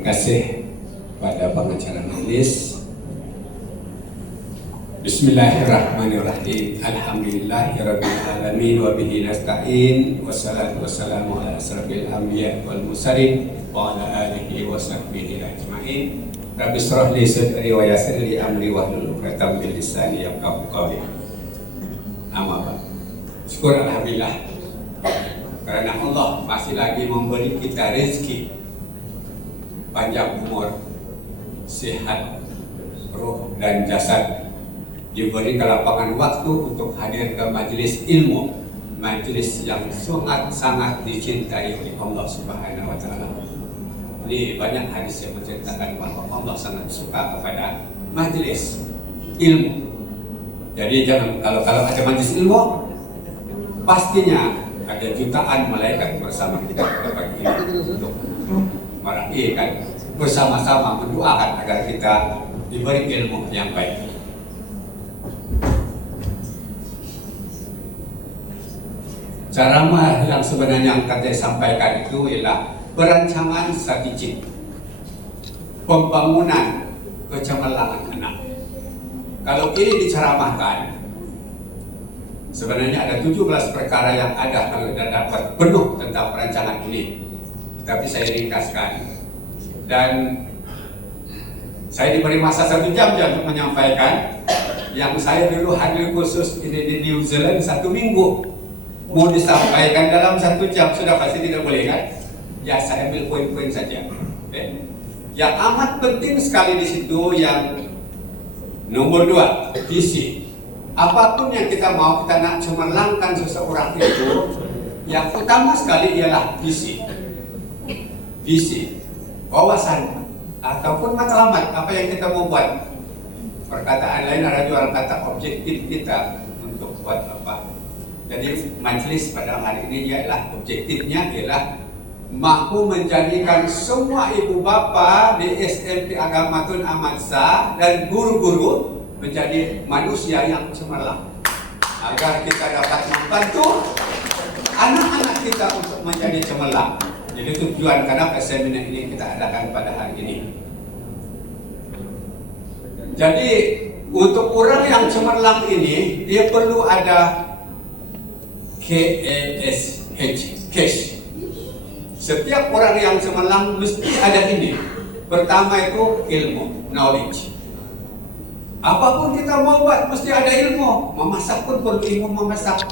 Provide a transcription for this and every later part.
Terima kasih pada pengacara majelis. Bismillahirrahmanirrahim. Alhamdulillahirabbil alamin wa bihi nasta'in. Wassalatu wassalamu ala asrofil anbiya wal mursalin wa ala alihi wa sahbihi ajmain. Rabbi shrah li sadri wa yassir li amri wahlul 'uqdatam min lisani yafqahu qawli. Amma ba'd. Syukur alhamdulillah karena Allah masih lagi memberi kita rezeki panjang umur, sehat, ruh dan jasad, diberi kelapangan waktu untuk hadir ke majelis ilmu, majelis yang sangat dicintai oleh Allah Subhanahu wa Ta'ala. Ini banyak hadis yang menceritakan bahwa Allah sangat suka kepada majelis ilmu. Jadi jangan kalau ada majelis ilmu, pastinya ada jutaan malaikat bersama kita pada pagi ini untuk meraihkan bersama-sama mendoakan agar kita diberi ilmu yang baik. Ceramah yang sebenarnya yang saya sampaikan itu ialah perancangan strategik pembangunan kecemerlangan anak. Kalau ini diceramahkan, sebenarnya ada 17 perkara yang ada kalau tidak dapat penuh tentang perancangan ini. Tapi saya ringkaskan dan saya diberi masa 1 jam untuk menyampaikan. Yang saya dulu hadir khusus ini di New Zealand 1 minggu, mau disampaikan dalam 1 jam sudah pasti tidak boleh kan? Ya saya ambil poin-poin saja. Yang amat penting sekali di situ yang nomor 2, visi. Apapun yang kita mau, kita nak cemerlangkan seseorang itu, yang utama sekali ialah visi. Visi, wawasan, ataupun matlamat apa yang kita mau buat. Perkataan lain ada orang kata objektif kita untuk buat apa. Jadi majelis pada hari ini ialah objektifnya ialah mampu menjadikan semua ibu bapa di SMP Agamatun Amansa dan guru-guru menjadi manusia yang cemerlang, agar kita dapat membantu anak-anak kita untuk menjadi cemerlang. Jadi tujuan kenapa seminar ini kita adakan pada hari ini. Jadi untuk orang yang cemerlang ini dia perlu ada cash. Setiap orang yang cemerlang mesti ada ini. Pertama itu ilmu, knowledge. Apapun kita mau buat mesti ada ilmu. Memasak pun perlu ilmu memasak.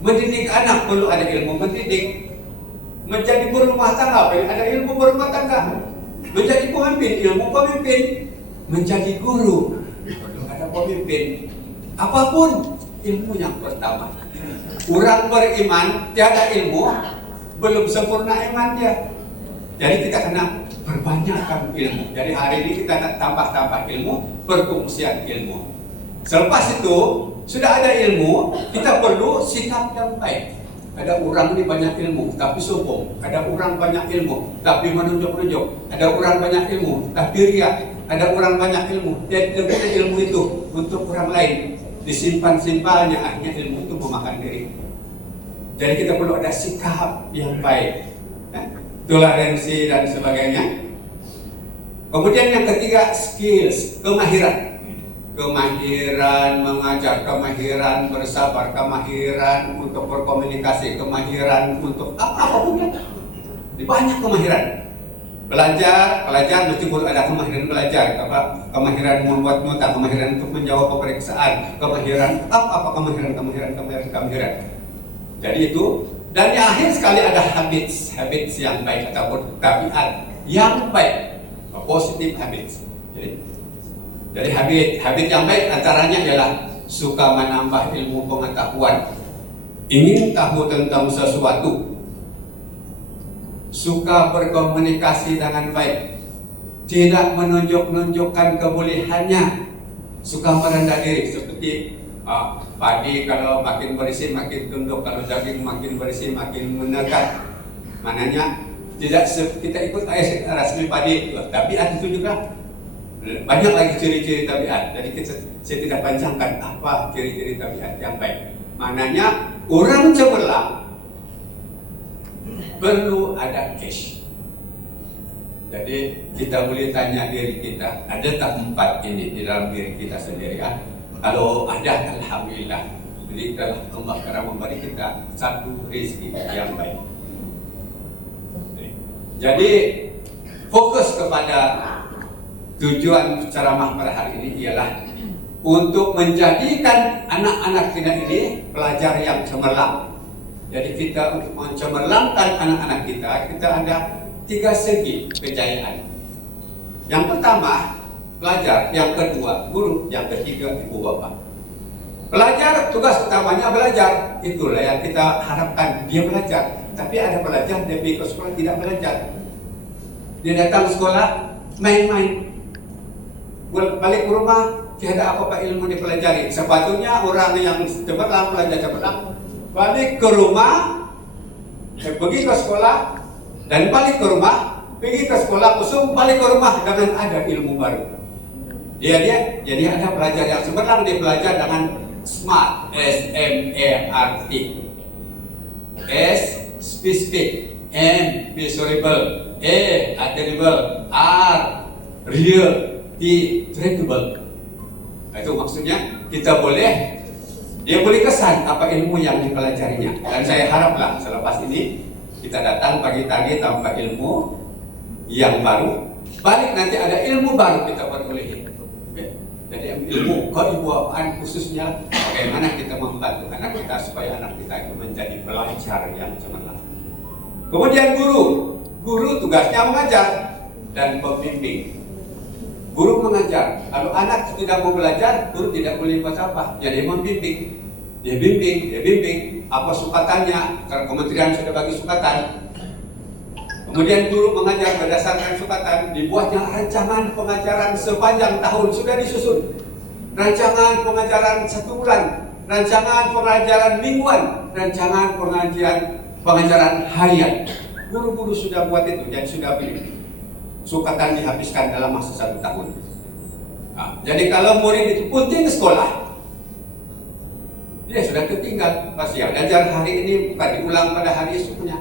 Mendidik anak perlu ada ilmu mendidik. Menjadi berumah tangga perlu ada ilmu berumah tangga. Menjadi pemimpin, ilmu pemimpin. Menjadi guru perlu ada pemimpin. Apapun ilmu yang pertama. Orang beriman tiada ilmu belum sempurna iman dia. Jadi kita kena perbanyakkan ilmu. Jadi hari ini kita nak tambah ilmu, perkongsian ilmu. Selepas itu sudah ada ilmu, kita perlu sikap yang baik. Ada orang ini banyak ilmu tapi sombong. Ada orang banyak ilmu tapi menunjuk-nunjuk. Ada orang banyak ilmu tapi riak. Ada orang banyak ilmu dan guna ilmu itu untuk orang lain. Disimpan-simpannya akhirnya ilmu itu memakan diri. Jadi kita perlu ada sikap yang baik, toleransi dan sebagainya. Kemudian yang ketiga, skills, kemahiran. Kemahiran mengajar, kemahiran bersabar, kemahiran untuk berkomunikasi, kemahiran untuk apapun. Banyak kemahiran. Pelajar mesti perlu ada kemahiran belajar, kemahiran membuat nota, kemahiran untuk menjawab pemeriksaan, kemahiran apa kemahiran. Jadi itu, dan yang akhir sekali ada habits yang baik ataupun tabiat yang baik, positive habits. Jadi habit yang baik antaranya adalah suka menambah ilmu pengetahuan, ingin tahu tentang sesuatu, suka berkomunikasi dengan baik, tidak menunjukkan kebolehannya, suka merendah diri seperti padi kalau makin bersih makin tunduk, kalau daging makin bersih makin menekan. Mananya tidak kita ikut rasmi padi, tabiat itu juga banyak lagi ciri-ciri tabiat. Jadi saya tidak panjangkan apa ciri-ciri tabiat yang baik. Mananya orang cemerlang perlu ada cash. Jadi kita boleh tanya diri kita, ada tak empat ini di dalam diri kita sendiri? Kalau ada, alhamdulillah. Jadi kalau Allah akan memberi kita satu rezeki yang baik. Jadi fokus kepada tujuan ceramah pada hari ini ialah untuk menjadikan anak-anak kita ini pelajar yang cemerlang. Jadi kita untuk mencemerlangkan anak-anak kita ada 3 segi kejayaan. Yang pertama, pelajar. Yang kedua, guru. Yang ketiga, ibu bapa. Pelajar, tugas utamanya belajar. Itulah yang kita harapkan, dia belajar. Tapi ada pelajar, dia pergi ke sekolah tidak belajar. Dia datang ke sekolah, main-main. Balik ke rumah, tiada apa-apa ilmu dipelajari. Sepatutnya orang yang cemerlang, pelajar cemerlang, balik ke rumah, pergi ke sekolah, dan balik ke rumah, pergi ke sekolah kosong, balik ke rumah dengan ada ilmu baru. Jadi ada pelajar yang cemerlang, dia belajar dengan SMART, S-M-A-R-T. S, specific. M, measurable. A, attainable. R, real. T, trackable. Itu maksudnya dia boleh kesan apa ilmu yang dipelajarinya. Dan saya haraplah selepas ini kita datang pagi-pagi tanpa ilmu yang baru, balik nanti ada ilmu baru kita peroleh. Jadi ilmu keibuan khususnya bagaimana kita membantu anak kita supaya anak kita itu menjadi pelajar yang cemerlang. Kemudian guru tugasnya mengajar dan membimbing. Guru mengajar. Kalau anak tidak mau belajar, guru tidak boleh buat apa. Jadi membimbing. Dia bimbing. Apa sukatannya? Karena kementerian sudah bagi sukatan. Kemudian guru mengajar berdasarkan sukatan, dibuatnya rancangan pengajaran sepanjang tahun sudah disusun. Rancangan pengajaran 1 bulan, rancangan pengajaran mingguan, rancangan pengajaran harian. Guru-guru sudah buat itu dan sudah beli. Sukatan dihabiskan dalam masa 1 tahun. Jadi kalau murid itu penting ke sekolah, dia sudah tertinggal. Pasti yang belajar hari ini bukan diulang pada hari esoknya.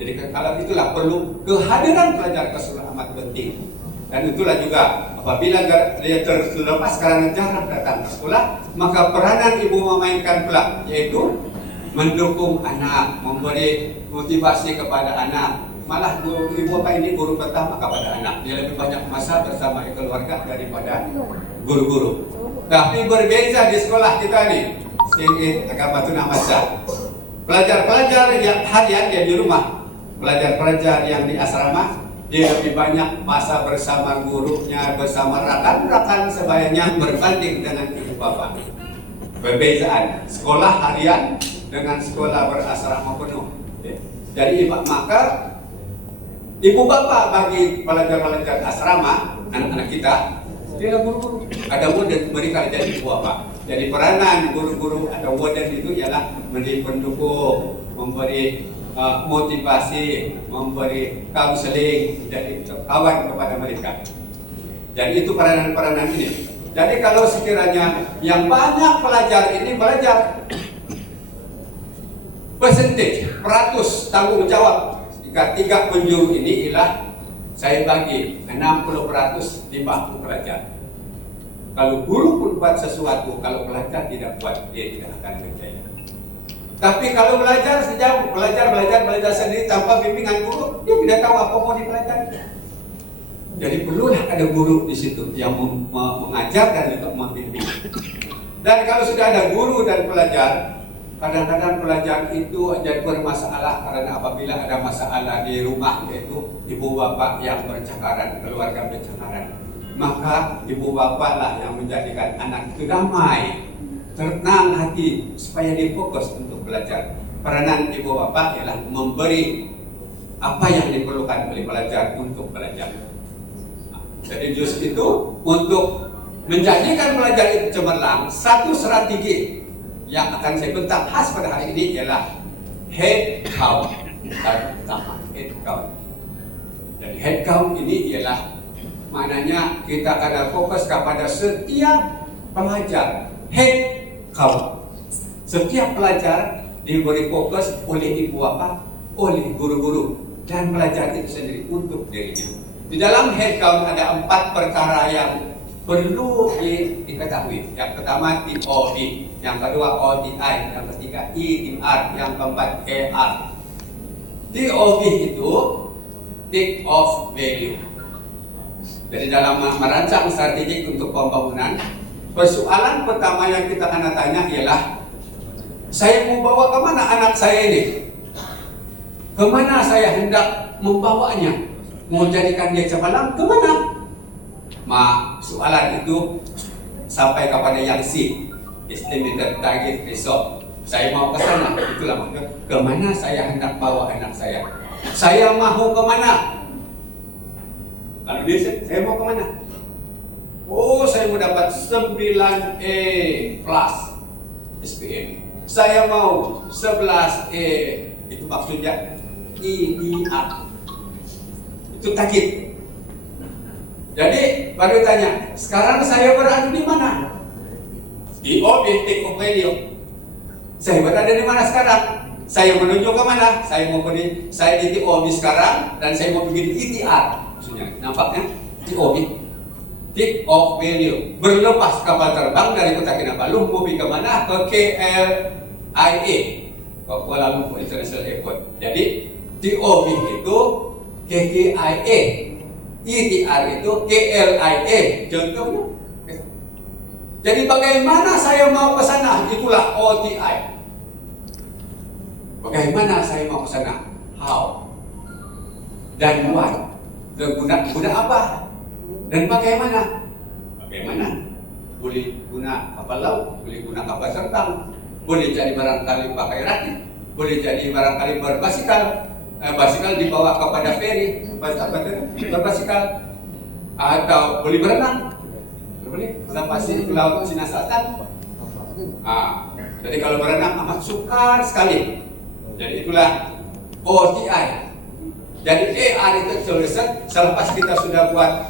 Jadi kalau itulah perlu kehadiran pelajar ke sekolah amat penting. Dan itulah juga apabila dia terlepas karena jarang datang ke sekolah, maka peranan ibu memainkan pula, yaitu mendukung anak, memberi motivasi kepada anak. Malah guru ibu bapak ini guru pertama kepada anak. Dia lebih banyak masa bersama keluarga daripada guru-guru. Tapi berbeza di sekolah kita nih, sedikit agak batu masa. Pelajar-pelajar yang harian dia di rumah. Pelajar-pelajar yang di asrama, dia lebih banyak masa bersama gurunya, bersama rakan-rakan sebayanya berbanding dengan ibu bapak. Perbezaan sekolah harian dengan sekolah berasrama penuh. Jadi maka ibu bapak bagi pelajar-pelajar asrama, anak-anak kita, dia guru-guru. Ada warden mereka jadi ibu bapak. Jadi peranan guru-guru atau warden itu ialah menjadi pendukung, memberi motivasi, memberi counseling, jadi kawan kepada mereka. Jadi itu peranan-peranan ini. Jadi kalau sekiranya yang banyak pelajar ini belajar, persentage, peratus tanggung jawab, jika 3 penjuru ini ialah saya bagi 60% di bangku pelajar. Kalau guru pun buat sesuatu, kalau pelajar tidak buat, dia tidak akan berjaya. Tapi kalau belajar sejauh belajar sendiri tanpa bimbingan guru, dia tidak tahu apa mau dipelajari. Jadi perlulah ada guru di situ yang mengajar dan juga membimbing. Dan kalau sudah ada guru dan pelajar, kadang-kadang pelajar itu jadi bermasalah karena apabila ada masalah di rumah, yaitu ibu bapak yang bercakaran, keluarga bercakaran, maka ibu bapak lah yang menjadikan anak itu damai, tenang hati supaya dia fokus untuk belajar. Peranan ibu bapak ialah memberi apa yang diperlukan oleh pelajar untuk belajar. Jadi justru itu untuk menjadikan pelajar itu cemerlang, satu strategi yang akan saya bentang khas pada hari ini ialah head count. Pertama, head count. Jadi head count ini ialah maknanya kita akan fokus kepada setiap pelajar. Head count. Setiap pelajar diberi fokus oleh ibu bapak, oleh guru-guru dan pelajar itu sendiri untuk dirinya. Di dalam headcount ada 4 perkara yang perlu diketahui. Yang pertama TOB, yang kedua OTI, yang ketiga ETR, yang keempat AR. TOB itu take off value. Jadi dalam merancang strategik untuk pembangunan, persoalan pertama yang kita akan tanya ialah, saya mau bawa kemana anak saya ini? Kemana saya hendak membawanya? Mau jadikan dia cemalang, kemana? Soalan itu sampai kepada yang C, estimated target result. Saya mau ke sana, itulah maksudnya. Kemana saya hendak bawa anak saya? Saya mau kemana? Kalau dia saya mau kemana? Oh, saya mau dapat 9A plus SPM. Saya mau 11A, itu maksudnya EDR. Itu target. Jadi baru tanya, sekarang saya berada di mana? Di OB, take off value. Saya berada di mana sekarang? Saya menuju ke mana? Saya di TOB sekarang dan saya mau pergi di ETR. Maksudnya, nampaknya TOB, take off value. Berlepas kapal terbang dari Kota Kinabalu mau pergi ke mana? Ke KLIA, ke Kuala Lumpur International Airport. Jadi TOB itu KKIA, ETR itu KLIA, contohnya. Jadi bagaimana saya mau ke sana? Itulah OTI. Bagaimana saya mau ke sana? How? Dan what? Guna apa? Dan bagaimana? Bagaimana? Boleh guna kapal laut, boleh guna kapal terbang, boleh jadi barangkali pakai rakit, boleh jadi barangkali berbasikal. Basikal dibawa kepada ferry, berbasikal, atau boleh berenang, boleh melewati laut Cina Selatan. Jadi kalau berenang amat sukar sekali. Jadi itulah OTI. Jadi AR itu solution. Selepas kita sudah buat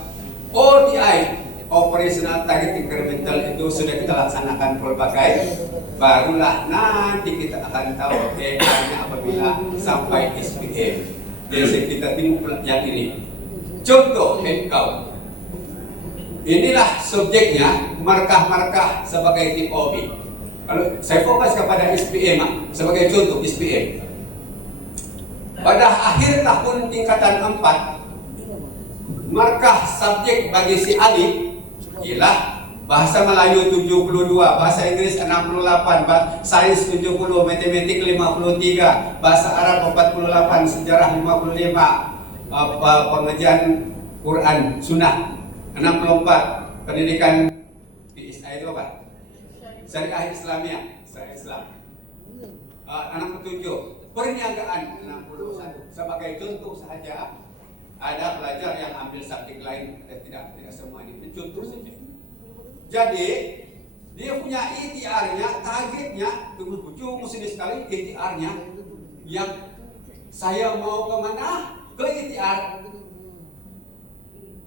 OTI, operational target incremental, itu sudah kita laksanakan berbagai, barulah nanti kita akan tahu AR-nya apabila sampai SPM. Jadi kita tengok yang ini. Contoh headcount. Inilah subjeknya, markah-markah sebagai TOB. Kalau saya fokus kepada SPM sebagai contoh SPM. Pada akhir tahun tingkatan 4, markah subjek bagi si Ali ialah bahasa Melayu 72, bahasa Inggris 68, sains 70, matematik 53, bahasa Arab 48, sejarah 55, pengajian Quran Sunnah 64, pendidikan PSI itu apa? Syariah Islamiyah, Syariah Islam 67, perniagaan 61. Sebagai contoh saja, ada pelajar yang ambil subjek lain, tidak semua ini contoh saja. Jadi dia punya ETR-nya, targetnya, tunggu sini sekali ETR-nya, yang saya mau kemana? Ke ETR.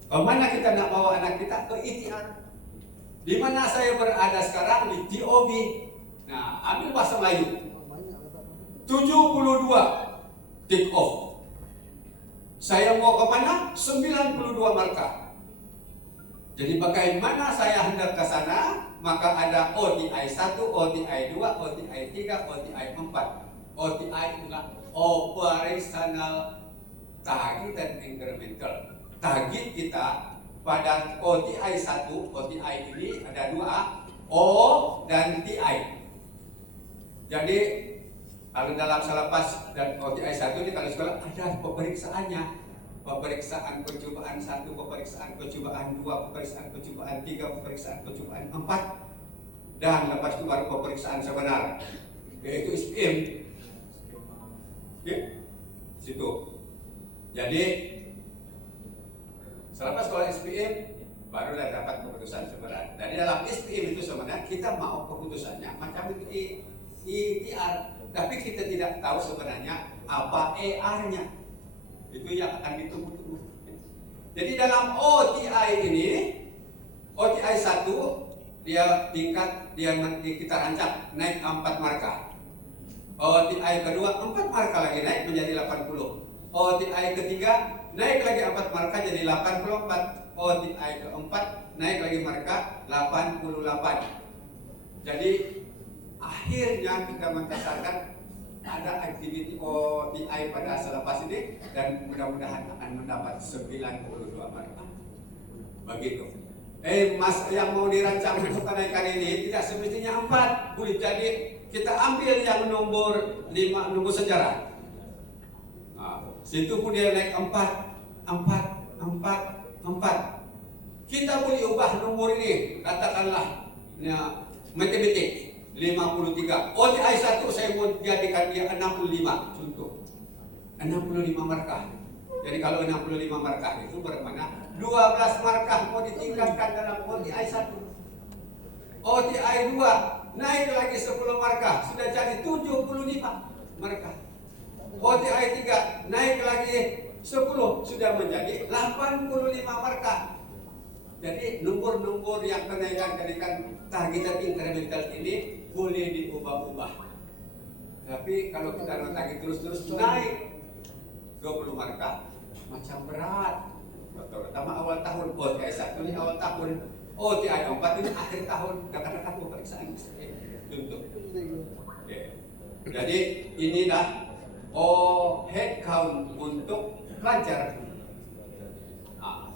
Kemana kita nak bawa anak kita? Ke ETR. Di mana saya berada sekarang? Di TOB. Nah, ambil bahasa Melayu. 72 take off. Saya mau ke mana? 92 markah. Jadi bagaimana saya hendak ke sana? Maka ada OTI 1, OTI 2, OTI 3, OTI 4. OTI adalah operational target dan incremental. Target kita pada OTI 1, OTI ini ada 2, O dan TI. Jadi kalau dalam selepas dan OTI 1 ini kalau sekolah ada pemeriksaannya. Pemeriksaan percobaan 1, pemeriksaan percobaan 2, pemeriksaan percobaan 3, pemeriksaan percobaan 4. Dan lepas itu baru pemeriksaan sebenar, yaitu SPM. Oke? Situ. Jadi selepas sekolah SPM barulah dapat keputusan sebenar. Dan di dalam SPM itu sebenarnya kita mau keputusannya macam itu ETR. Tapi kita tidak tahu sebenarnya apa AR-nya. Itu yang akan ditunggu-tunggu. Jadi dalam OTI ini, OTI 1 dia kita rancang naik 4 markah. OTI kedua 4 markah lagi naik menjadi 80. OTI ketiga naik lagi 4 markah jadi 84. OTI keempat naik lagi markah 88. Jadi akhirnya kita mengatakan ada aktiviti OTI pada selepas ini dan mudah-mudahan akan mendapat 92 markah. Begitu. Mas yang mau dirancang untuk kenaikan ini tidak semestinya 4, boleh jadi kita ambil yang nomor 5, nomor sejarah. Situ pun dia naik 4. Kita boleh ubah nomor ini, katakanlah matematik 53. OTI 1 saya mau jadikan dia 65 contoh. 65 markah. Jadi kalau 65 markah itu bermakna 12 markah mau ditingkatkan dalam OTI 1. OTI 2 naik lagi 10 markah, sudah jadi 75 markah. OTI 3 naik lagi 10, sudah menjadi 85 markah. Jadi nomor-nomor yang kenaikan targeted incremental ini boleh diubah-ubah. Tapi kalau kita target terus-terus naik 20 markah, macam berat. Terutama awal tahun, OTI 1 ini awal tahun, OTI 4 ini akhir tahun, kadang-kadang pemeriksaan contoh. Jadi inilah head count untuk pelajar.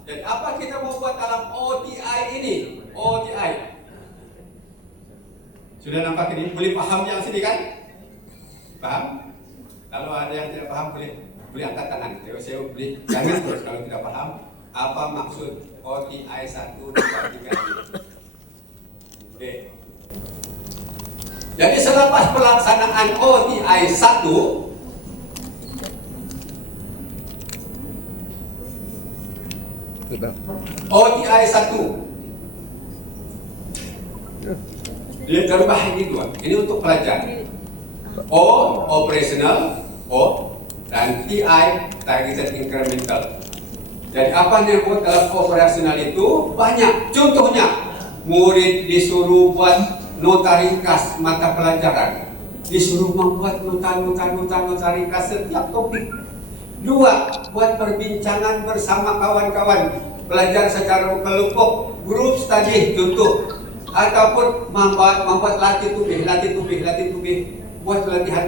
Dan apa kita mau buat dalam OTI ini? OTI. Sudah nampak ini? Boleh paham yang sini kan? Paham? Kalau ada yang tidak paham boleh angkat tangan. Saya boleh jangan terus kalau tidak paham. Apa maksud OTI 1, 2, 3 ini? Oke. Jadi selepas pelaksanaan OTI 1, OTI 1 dia terbagi dua. Ini untuk pelajar. O operational, O, dan TI targeted incremental. Jadi apa yang buat dalam operasional itu banyak. Contohnya murid disuruh buat nota ringkas mata pelajaran, disuruh membuat nota ringkas setiap topik. 2, buat perbincangan bersama kawan-kawan, belajar secara kelompok, grup study contoh, ataupun membuat latih tubih, buat latihan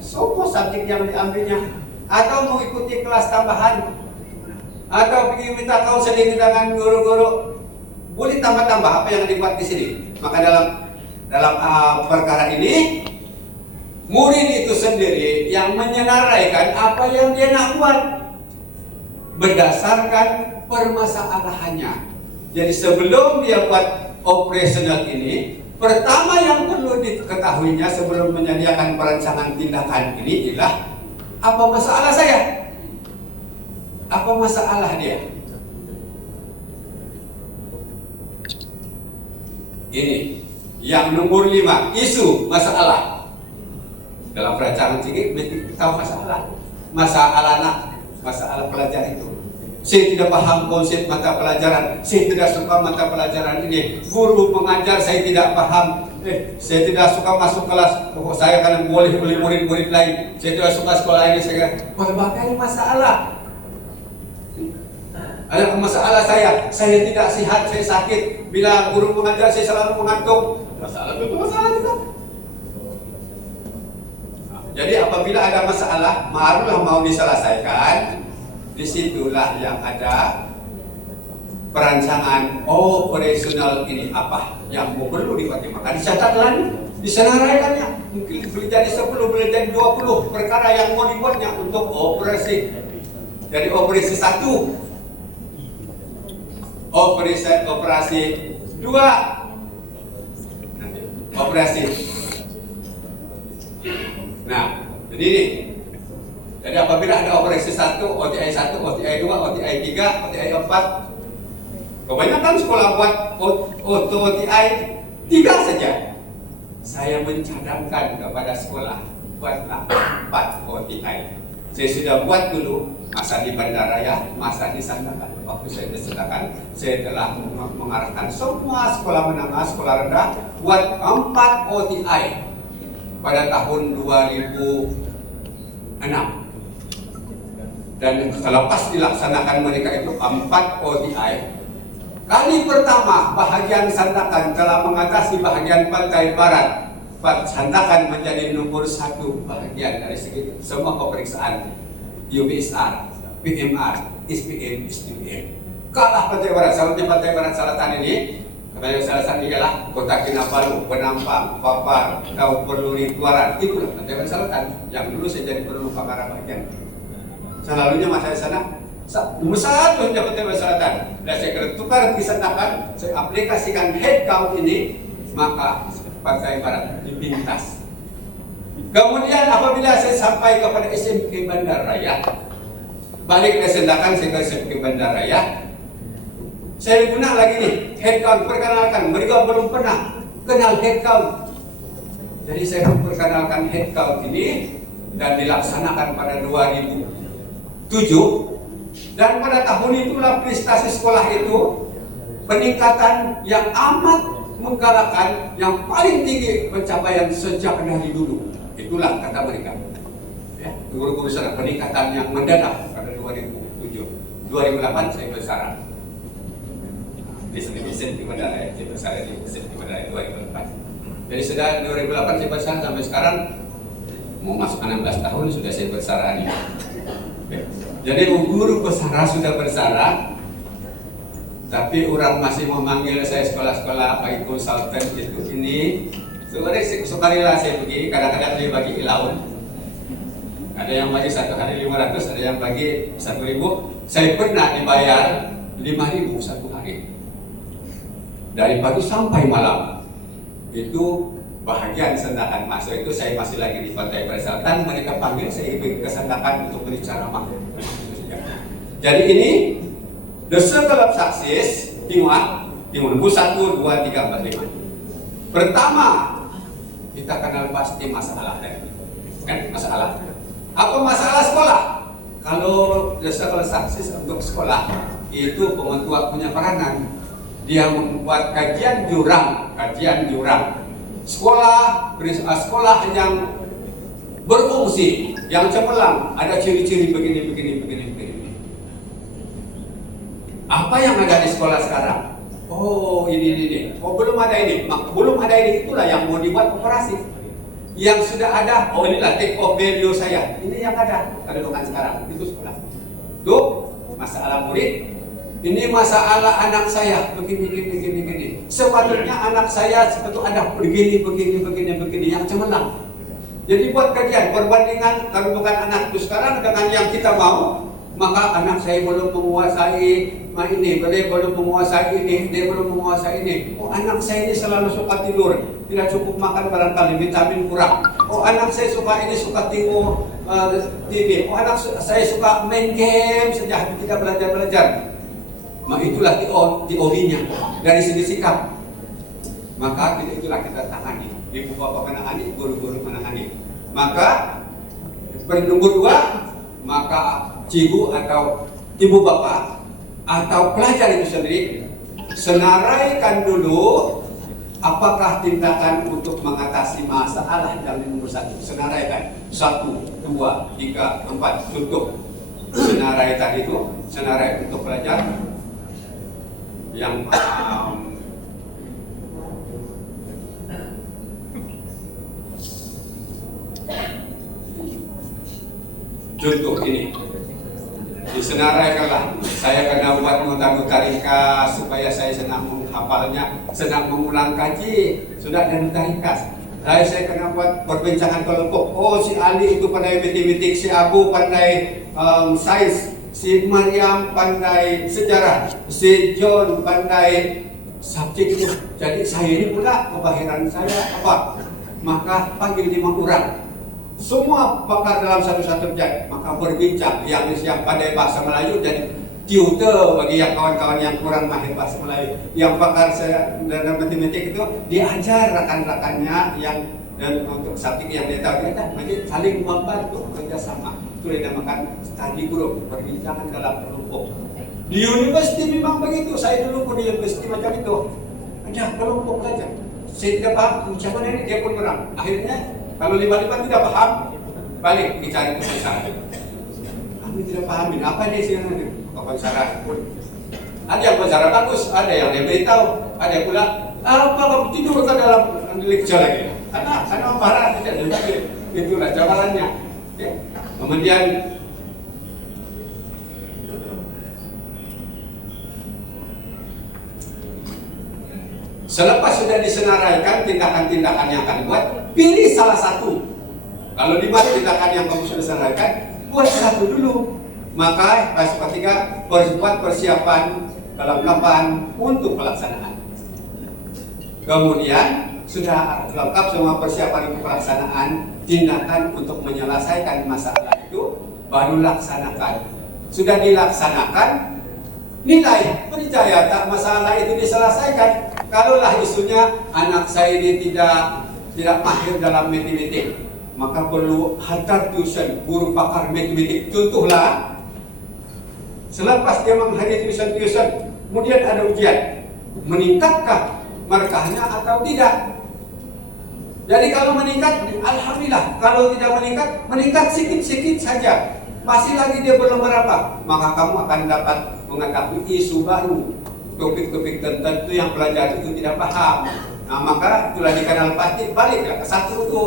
semua subjek yang diambilnya, atau mengikuti kelas tambahan, atau pergi minta kaunseling dengan guru-guru, boleh tambah-tambah apa yang dibuat di sini. Maka dalam perkara ini murid itu sendiri yang menyenaraikan apa yang dia nak buat berdasarkan permasalahannya. Jadi sebelum dia buat operasional ini, pertama yang perlu diketahuinya sebelum menyediakan perancangan tindakan ini ialah apa masalah saya? Apa masalah dia? Ini yang nomor 5, isu masalah. Dalam perancangan tinggi, tahu masalah pelajar itu. Saya tidak paham konsep mata pelajaran, saya tidak suka mata pelajaran ini. Guru pengajar saya tidak paham, saya tidak suka masuk kelas. Saya akan boleh murid-murid lain. Saya tidak suka sekolah ini. Saya berbagai masalah. Ada masalah saya tidak sehat, saya sakit. Bila guru mengajar saya selalu mengantuk. Masalah itu masalah juga. Jadi apabila ada masalah, barulah mau diselesaikan, disitulah yang ada perancangan operasional ini apa yang perlu dipertimbangkan, dicatatlah, disenaraikannya. Mungkin boleh jadi 10, boleh jadi 20 perkara yang mau dibuatnya untuk operasi. Jadi operasi 1, operasi 2, operasi. Nah, jadi ini. Jadi apabila ada operasi 1, OTI 1, OTI 2, OTI 3, OTI 4, kebanyakan sekolah buat OTI 3 saja. Saya mencadangkan kepada sekolah, buatlah 4 OTI. Saya sudah buat dulu, masa di Bandaraya, masa di Sandakan. Waktu saya disertakan, saya telah mengarahkan semua sekolah menengah, sekolah rendah, buat 4 OTI pada tahun 2006. Dan selepas dilaksanakan mereka itu 4 ODI, kali pertama bahagian Sandakan telah mengatasi bahagian pantai barat. Sandakan menjadi nomor 1 bahagian dari segi semua pemeriksaan UBSR, PMR, SPM, SDM. Kalah pantai barat. Sebabnya pantai barat selatan ini, pantai selatan ini ialah Kota Kinabalu, Penampang, Papar, Kau Perluri, Tuaran. Itulah pantai barat selatan yang dulu saya jadi perlu Pakar bagian. Selalunya masa di sana besar tuh pantai barat selatan. Dan saya kira tukar di Sandakan, saya aplikasikan head count ini, maka pantai barat dipintas. Kemudian apabila saya sampai kepada SMK Bandaraya, balik ke Sandakan, saya ke SMK Bandaraya, saya guna lagi nih head count, perkenalkan. Mereka belum pernah kenal head count. Jadi saya memperkenalkan head count ini dan dilaksanakan pada 2007. Dan pada tahun itulah prestasi sekolah itu peningkatan yang amat menggalakkan, yang paling tinggi pencapaian sejak dari dulu. Itulah kata mereka. Ya, guru-guru sana peningkatan yang mendadak pada 2007. 2008 saya bersara di SMK Bandaraya, saya bersara di SMK Bandaraya 2008. Jadi sudah 2008 saya bersara sampai sekarang mau masuk 16 tahun sudah saya bersara ini. Jadi guru bersara sudah bersara, tapi orang masih memanggil saya sekolah-sekolah bagi konsultan itu ini. Sebenarnya sukarela saya begini, kadang-kadang saya bagi ilaun. Ada yang bagi 1 hari 500, ada yang bagi 1.000. Saya pernah dibayar 5.000 1 hari. Dari pagi sampai malam. Itu bahagian Sandakan. Masa itu saya masih lagi di Pantai Barat Selatan, mereka panggil saya ke Sandakan untuk berbicara. Jadi ini the circle of success, tengok nombor 1, 2, 3, 4, 5. Pertama, kita kenal pasti masalah kan masalah. Apa masalah sekolah? Kalau the circle of success untuk sekolah itu pengetua punya peranan. Dia membuat kajian jurang. Sekolah yang berfungsi, yang cemerlang, ada ciri-ciri begini. Apa yang ada di sekolah sekarang? Oh ini. Oh belum ada ini. Itulah yang mau dibuat operasi. Yang sudah ada, oh inilah take off value saya. Ini yang ada kedudukan sekarang. Itu sekolah. Tuh masalah murid. Ini masalah anak saya begini. Sepatutnya anak saya ada begini yang cemerlang. Jadi buat kajian perbandingan kedudukan anak itu sekarang dengan yang kita mau. Maka anak saya belum menguasai ini, belum menguasai ini, dia belum menguasai ini. Oh anak saya ini selalu suka tidur, tidak cukup makan barangkali, vitamin kurang. Oh anak saya suka tengok TV. Oh anak saya suka main game saja, tidak belajar. Maka itulah teorinya dari segi sikap. Maka itulah kita tangani. Ibu bapak menangani, guru-guru menangani. Maka nomor 2, maka cibu atau ibu bapak atau pelajar itu sendiri senaraikan dulu apakah tindakan untuk mengatasi masalah yang nomor 1. Senaraikan 1, 2, 3, 4 contoh. Senaraikan itu senarai untuk pelajar yang contoh ini disenaraikanlah saya kena buat nota ringkas supaya saya senang menghafalnya, senang mengulang kaji. Sudah ada nota ringkas. Saya kena buat perbincangan kelompok. Oh si Ali itu pandai matematik, si Abu pandai sains, si Maryam pandai sejarah, si John pandai subjek itu. Jadi saya ini pula kebahiran saya apa? Maka panggil 5 orang. Semua pakar dalam satu subjek, maka berbincang. Yang pandai bahasa Melayu jadi tutor bagi yang kawan-kawan yang kurang mahir bahasa Melayu. Yang pakar dalam matematik itu diajar rakan-rakannya yang dan untuk subjek yang dia tahu kita saling membantu kerjasama. Itu dinamakan study group, perbincangan dalam kelompok. Di universiti memang begitu. Saya dulu pun di universiti macam itu. Ada kelompok belajar. Saya tidak paham macam mana ini, dia pun orang. Akhirnya kalau 5 tidak paham, balik dicari kesusahan. kami tidak pahami apa ini sih wawancara pun. Ada yang wawancara bagus, ada yang dia beritahu, ada yang pula apa kamu tidur ke dalam lecture lagi. Karena marah tidak jadi itulah jawabannya. Ya. Kemudian selepas sudah disenaraikan tindakan-tindakan yang akan dibuat, pilih salah satu. Kalau dibuat tindakan yang kamu sudah senaraikan, buat satu dulu. Maka fase ketiga, buat persiapan kelengkapan untuk pelaksanaan. Kemudian sudah lengkap semua persiapan untuk pelaksanaan, tindakan untuk menyelesaikan masalah itu, baru laksanakan. Sudah dilaksanakan, nilai percaya tak masalah itu diselesaikan. Kalaulah isunya anak saya ini tidak mahir dalam matematik, maka perlu hantar tuition guru pakar matematik. Contohlah, selepas dia menghadiri tuition, kemudian ada ujian, meningkatkah markahnya atau tidak? Jadi kalau meningkat, alhamdulillah. Kalau tidak meningkat sedikit-sedikit saja. Masih lagi dia belum berapa, maka kamu akan dapat mengetahui isu baru, topik-topik tertentu yang pelajar itu tidak paham. Nah, maka itulah dikenal pasti, baliklah ke satu itu,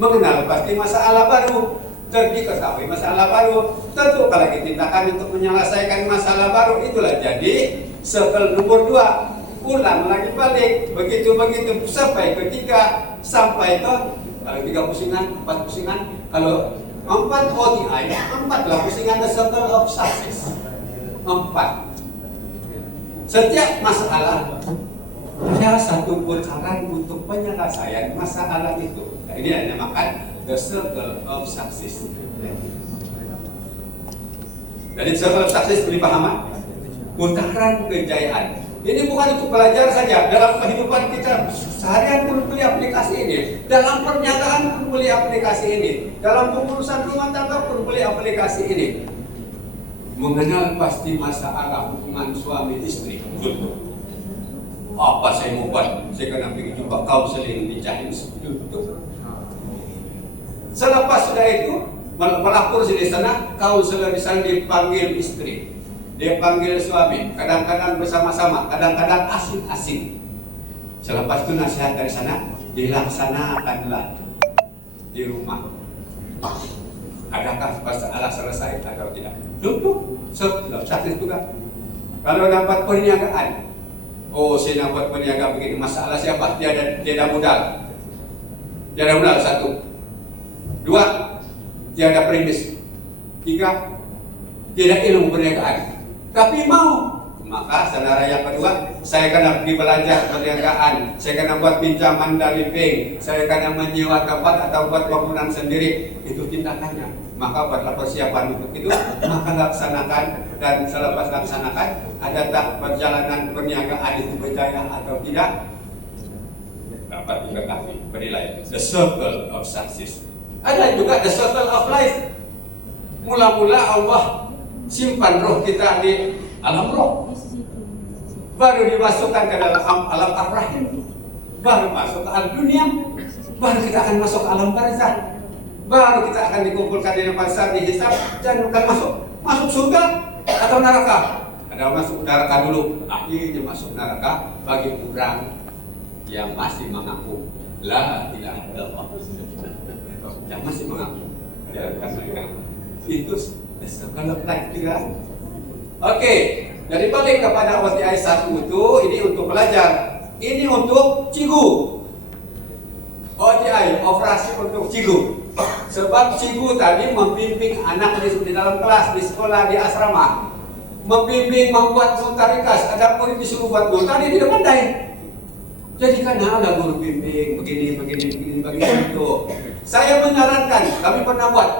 mengenal pasti masalah baru, diketahui masalah baru, tentukan lagi tindakan untuk menyelesaikan masalah baru. Itulah jadi circle nomor 2, ulang lagi balik, begitu sampai ketiga, sampai ke kalau 3 pusingan, 4 pusingan, kalau 4 OTI, 4 lah pusingan the circle of success. 4. Setiap masalah ada satu putaran untuk penyelesaian masalah itu. Nah, ini yang dinamakan the circle of success. Jadi circle of success dipahami? Putaran kejayaan. Ini bukan untuk belajar saja, dalam kehidupan kita seharian pun boleh aplikasi ini, dalam perniagaan pun boleh aplikasi ini, dalam pengurusan rumah tangga pun boleh aplikasi ini. Mengenal pasti masalah hubungan suami istri. Apa saya mau buat? Saya kena pergi jumpa kaunseling di Chinese. Selepas sudah itu, melapor di sana, kaunselor di sana dipanggil istri. Dia panggil suami, kadang-kadang bersama-sama, kadang-kadang asing-asing. Selepas itu nasihat dari sana, dilaksanakanlah di rumah. Adakah masalah selesai atau tidak? Contoh, satu juga. Kalau dapat perniagaan, saya dapat perniagaan begini, masalah siapa? Tiada modal. Tiada modal, 1. 2, tiada premis. 3, tidak ilmu perniagaan. Tapi mau, maka saudara yang kedua, saya kena pergi belajar perniagaan, saya kena buat pinjaman dari bank, saya kena menyewa tempat atau buat bangunan sendiri. Itu tindakannya. Maka buatlah persiapan untuk itu, maka laksanakan, dan selepas laksanakan, ada tak perjalanan perniagaan itu berjaya atau tidak? Dapat diketahui, bernilai the circle of success. Ada juga the circle of life. Mula-mula Allah simpan roh kita di alam roh, baru dimasukkan ke dalam alam ar-rahim, baru masuk ke alam dunia, baru kita akan masuk ke alam barzakh, baru kita akan dikumpulkan di pasar dihisab dan akan masuk surga atau neraka. Ada masuk neraka dulu, akhirnya masuk neraka bagi orang yang masih mengaku la ilaha illallah, yang masih mengaku itu. Kalau like juga. Oke, jadi balik kepada OTI 1 itu, ini untuk belajar. Ini untuk cigu. OTI, operasi untuk cigu. Sebab cigu tadi membimbing anak di dalam kelas, di sekolah, di asrama. Membimbing, membuat notarikas. Ada murid disuruh buat notari, dia tidak pandai. Jadi karena ada guru bimbing, begini itu. Saya menyarankan, kami pernah buat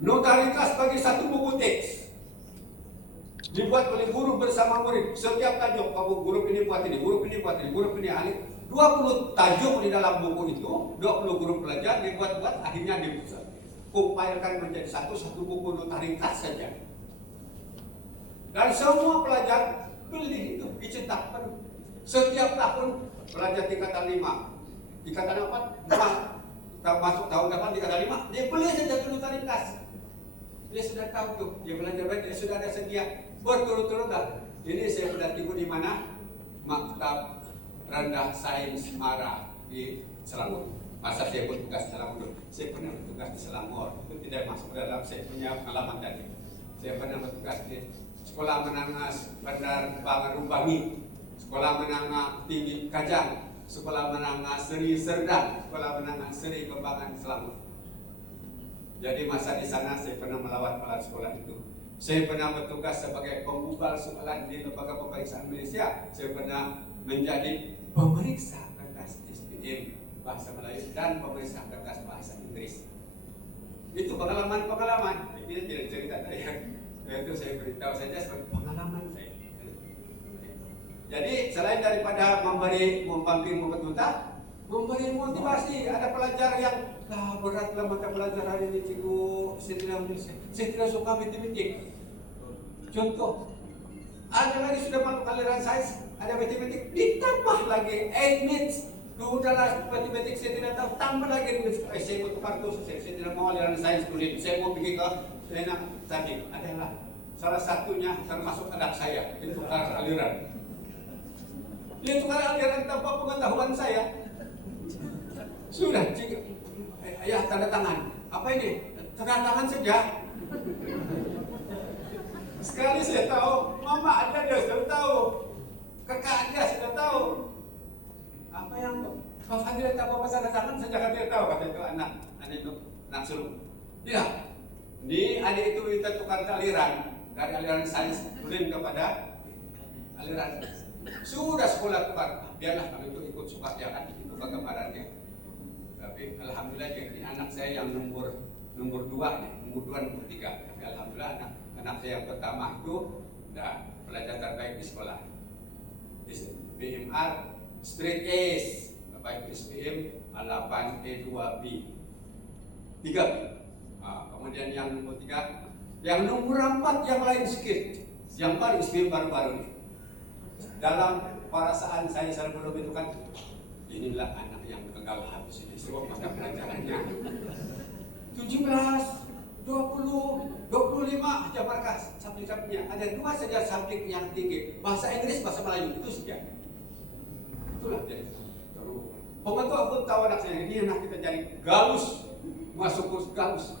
notarikas bagi 1 buku teks, dibuat oleh guru bersama murid. Setiap tajuk, kamu guru ini buat ini, guru ini buat ini, guru ini alih. 20 tajuk di dalam buku itu, 20 guru pelajar dibuat-buat, akhirnya dikumpulkan menjadi satu buku notarikas saja. Dan semua pelajar beli itu, dicetak penuh. Setiap tahun pelajar tingkatan 5, tingkatan 4, masuk tahun depan tingkatan 5, dia beli saja notarikas. Dia sudah tahu tuh, dia belajar baik, dia sudah ada sedia berturut-turut lah. Ini saya sudah tiba di mana? Maktab Rendah Sains Mara di Selangor. Masa saya bertugas di Selangor, saya pernah bertugas di Selangor. Itu tidak masuk dalam saya punya pengalaman tadi. Saya pernah bertugas di Sekolah Menengah Bandar Bangarumbangi, Sekolah Menengah Tinggi Kajang, Sekolah Menengah Seri Serdang, Sekolah Menengah Seri Kembangan Selangor. Jadi masa di sana saya pernah melawat sekolah itu. Saya pernah bertugas sebagai pembugal soalan di Lembaga Pemeriksaan Malaysia. Saya pernah menjadi pemeriksa kertas SPM Bahasa Melayu dan pemeriksa kertas Bahasa Inggris. Itu pengalaman-pengalaman. Ini tidak cerita dari itu saya beritahu saja sebagai pengalaman saya. Jadi selain daripada memberi memberi motivasi, ada pelajar yang beratlah mata pelajaran ini cikgu, saya tidak suka matematik. Contoh, ada lagi sudah masuk aliran sains, ada matematik, ditambah lagi 8 minutes. Udahlah matematik saya tidak tahu, tambah lagi saya mau tukar tuh, saya tidak mau aliran sains kulit, saya mau pergi ke tadi adalah salah satunya termasuk anak saya ditukar aliran. Dia tukar aliran tanpa pengetahuan saya. Sudah, ayah tanda tangan. Apa ini? Tanda tangan saja. Sekali saya tahu, mama aja dia sudah tahu, kakak aja sudah tahu. Apa yang Bapak tidak tahu apa tanda tangan saja dia tahu, kata itu anak itu anak sulung. Tidak. Ini adik itu kita tukar aliran dari aliran sains kemudian kepada aliran. Sudah sekolah tukar. Biarlah kalau itu ikut suka dia kan itu kegemarannya. Tapi alhamdulillah jadi anak saya yang nomor 2 nih, nomor 3. Tapi alhamdulillah anak saya yang pertama itu udah pelajar terbaik di sekolah. Di BMR straight A's, baik SPM 8 E2B 3. Kemudian yang nomor 3, yang nomor 4 yang lain sedikit, yang baru SPM baru-baru ini. Dalam perasaan saya sebelum itu kan, inilah anak yang gagal habis ini semua mata pelajarannya 17, 20, 25 aja markah subjek-subjeknya. Ada 2 saja subjek yang tinggi, bahasa Inggris, bahasa Melayu, itu saja. Itulah dia. Terus pengetua pun tahu anak saya ini anak kita jadi galus, masuk kurs galus.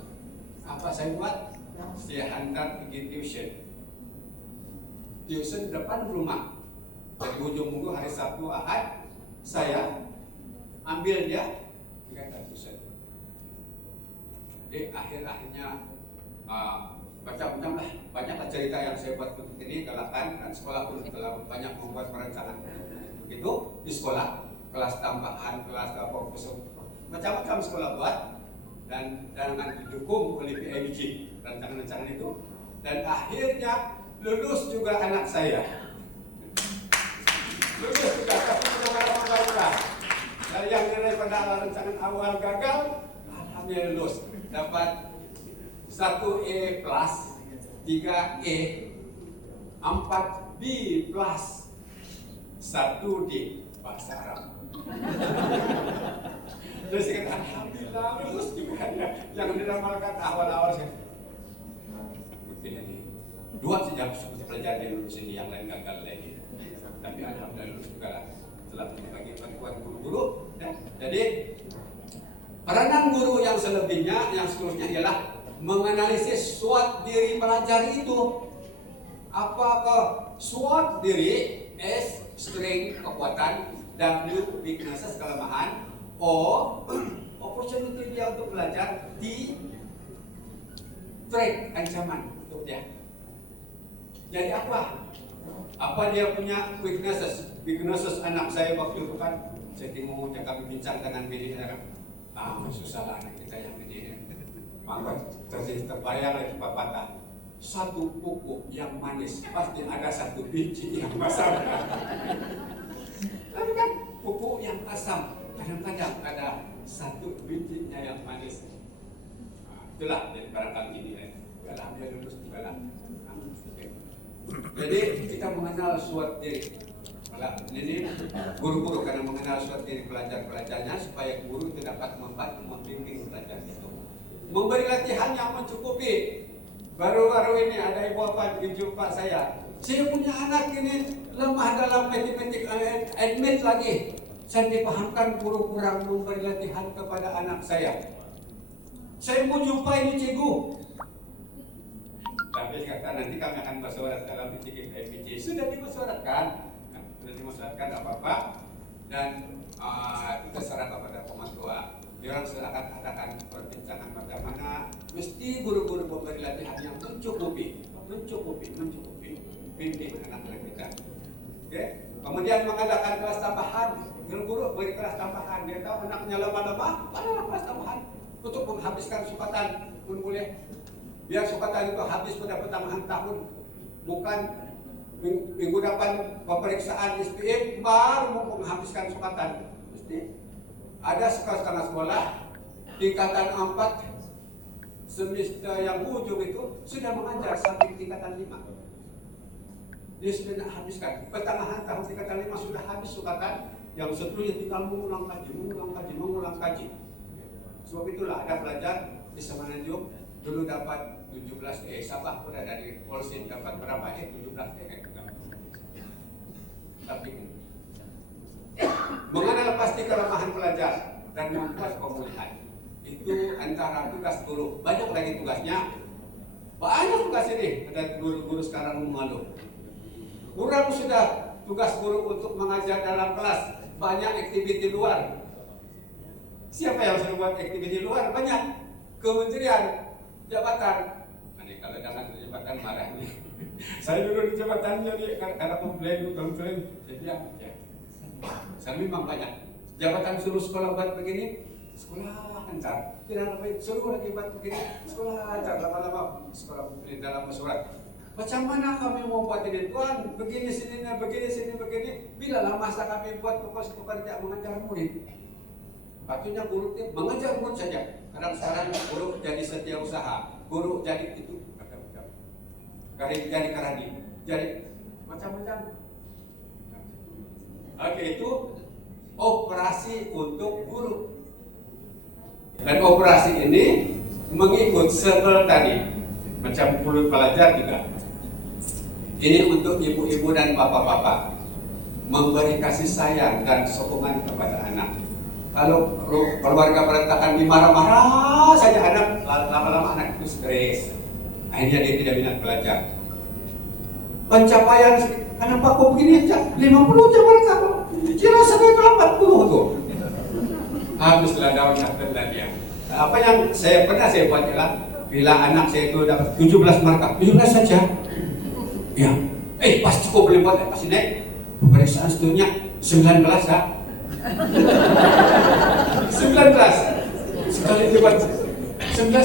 Apa saya buat? Saya hantar pergi tuition depan rumah. Dari ujung minggu hari Sabtu Ahad saya ambil dia 300. Jadi akhirnya macam-macam lah, banyaklah cerita yang saya buat untuk ini galakan, dan sekolah pun telah banyak membuat perencanaan begitu di sekolah, kelas tambahan, kelas profesor, macam-macam sekolah buat, dan dengan didukung oleh PIBG rancangan-rancangan itu, dan akhirnya lulus juga anak saya. Lulus juga, tapi pengalaman baru lah. Dari yang daripada rancangan awal gagal, alhamdulillah lulus. Dapat 1E plus, 3E, 4B plus, 1D bahasa Arab. Jadi saya kata, alhamdulillah lulus juga ya. Yang diramalkan awal-awal saya. Mungkin ini 2 saja pelajaran yang lulus ini, yang lain gagal lagi. Tapi alhamdulillah lulus juga lah. Setelah bagi bantuan guru-guru. Jadi peranan guru yang selebihnya, yang seterusnya ialah menganalisis SWOT diri pelajar itu. Apakah SWOT diri? S, strength, kekuatan. W, weaknesses, kelemahan. O, opportunity dia untuk belajar. T, threat, ancaman untuk dia. Jadi apa? Apa dia punya weaknesses? Weaknesses anak saya waktu itu kan, saya tengok kami bincang dengan media kan, susah lah anak kita yang ini. Maka terbayang lagi patah. Satu pupuk yang manis pasti ada 1 biji yang asam. Tapi kan pupuk yang asam kadang-kadang ada 1 bijinya yang manis. Itulah jadi barangkali ini. Dalam dia lulus juga lah. Jadi kita mengenal SWOT diri. Ini guru-guru karena mengenal SWOT diri pelajar-pelajarnya supaya guru itu dapat membantu membimbing pelajar itu. Memberi latihan yang mencukupi. Baru-baru ini ada ibu apa jumpa saya punya anak ini lemah dalam matematik, admit lagi. Saya dipahamkan guru kurang memberi latihan kepada anak saya. Saya mau jumpa ini cikgu. Tapi kata nanti kami akan bersurat dalam titik PPC. Sudah dimusyawarahkan, apa-apa. Dan kita serahkan kepada pematua. Orang silakan adakan perbincangan bagaimana. Mesti guru-guru memberi latihan yang mencukupi pimpin anak-anak kita. Oke? Kemudian mengadakan kelas tambahan. Guru-guru beri kelas tambahan. Dia tahu anaknya lemah-lemah, adalah kelas tambahan untuk menghabiskan sukatan pun boleh. Biar sukatan itu habis pada pertengahan tahun, bukan minggu depan pemeriksaan SPM baru mau menghabiskan sukatan. Mesti ada setengah sekolah tingkatan 4 semester yang ujung itu sudah mengajar sampai tingkatan 5. Dia sudah nak habiskan. Pertengahan tahun tingkatan 5 sudah habis sukatan, yang seterusnya tinggal mengulang kaji. Sebab itulah ada pelajar di Semenanjung dulu dapat 17 Sabah pun dari Polsek dapat berapa 17 Tapi mengenal pasti kelemahan pelajar dan membuat pemulihan itu antara tugas guru. Banyak lagi tugasnya. Banyak tugas ini. Ada guru-guru sekarang malu. Kurang sudah tugas guru untuk mengajar dalam kelas. Banyak aktiviti luar. Siapa yang sudah buat aktiviti luar? Banyak. Kementerian, jabatan. Nanti kalau jangan jabatan marah nih. Saya dulu di jabatan jadi karena komplain. Jadi ya. Saya memang banyak. Jabatan suruh sekolah buat begini, sekolah lancar. Tidak lebih suruh lagi buat begini, sekolah lancar. Lama-lama sekolah komplain dalam surat. Macam mana kami mau buat ini Tuhan? Begini sini, begini. Bila lah masa kami buat fokus pekerja mengajar murid. Patutnya guru itu mengajar murid saja. Kadang sekarang guru jadi setiausaha, guru jadi itu macam-macam. Jadi karadi, jadi macam-macam. Oke, itu operasi untuk guru. Dan operasi ini mengikut sebel tadi, macam mulut pelajar juga. Ini untuk ibu-ibu dan bapak-bapak memberi kasih sayang dan sokongan kepada anak. Kalau keluarga berantakan dimarah-marah saja anak, lama-lama anak itu stres. Akhirnya dia tidak minat belajar. Pencapaian anak Pak kok begini aja 50 aja mereka. Kira sampai 80 tuh. Habislah daun dan dia. Apa yang pernah saya buat ialah bila anak saya itu dapat 17 markah, 17 saja. Ya, pas cukup boleh buat pasti naik. Pemeriksaan seterusnya 19 ya. 19 sekali dibuat 19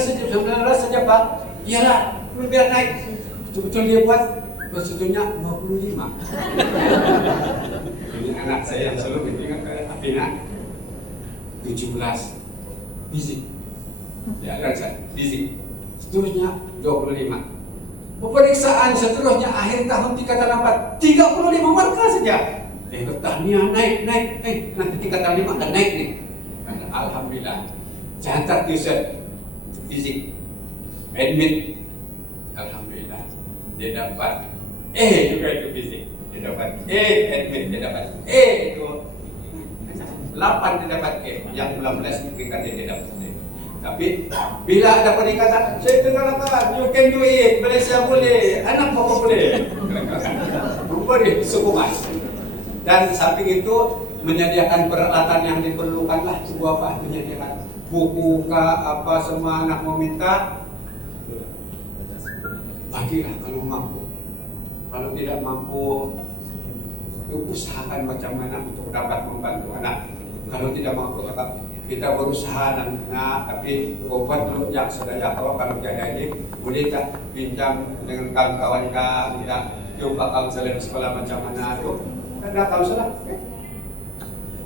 saja Pak. Iyalah, biar naik. Betul-betul dia buat sebetulnya 25. Ini anak saya yang selalu ingat Apina 17 fisik. Ya, kan saya fisik. Seterusnya 25. Pemeriksaan seterusnya akhir tahun tingkatan 4 35 markah saja. Bertanya naik. Nanti tingkatan 5 akan naik nih. Alhamdulillah. Catat tulisan fisik. Admit. Alhamdulillah. Dia dapat juga itu fisik. Dia dapat admit. Dia dapat itu 8 dia dapat yang 19 berikan dia dapat. Tapi bila ada peningkatan, saya katakan, you can do it, Malaysia boleh, anak bapak boleh. Beri sokongan. Dan samping itu menyediakan peralatan yang diperlukanlah sebuah apa, menyediakan buku apa semua anak mau minta, bagilah kalau mampu. Kalau tidak mampu, usahakan macam mana untuk dapat membantu anak. Kalau tidak mampu, kita berusaha tapi obat dulu yang sedaya kalau jadi ini boleh tak pinjam dengan kawan-kawan kita jumpa kaunselor sekolah macam mana itu ada kaunselor.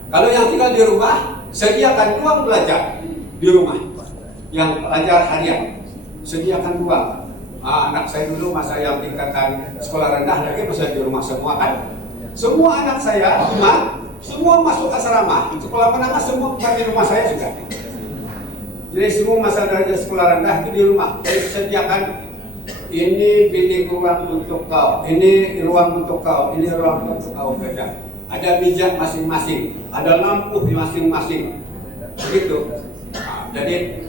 Kalau yang tinggal di rumah sediakan ruang belajar di rumah yang pelajar harian, sediakan ruang. Anak saya dulu masa yang tingkatan sekolah rendah lagi masa di rumah semua kan, semua anak saya semua masuk asrama, sekolah menengah semua bukan di rumah saya juga. Jadi semua masa dari sekolah rendah itu di rumah. Jadi sediakan ini bilik ruang untuk kau, ini ruang untuk kau, ini ruang untuk kau kerja. Ada meja masing-masing, ada lampu masing-masing, begitu. Nah, jadi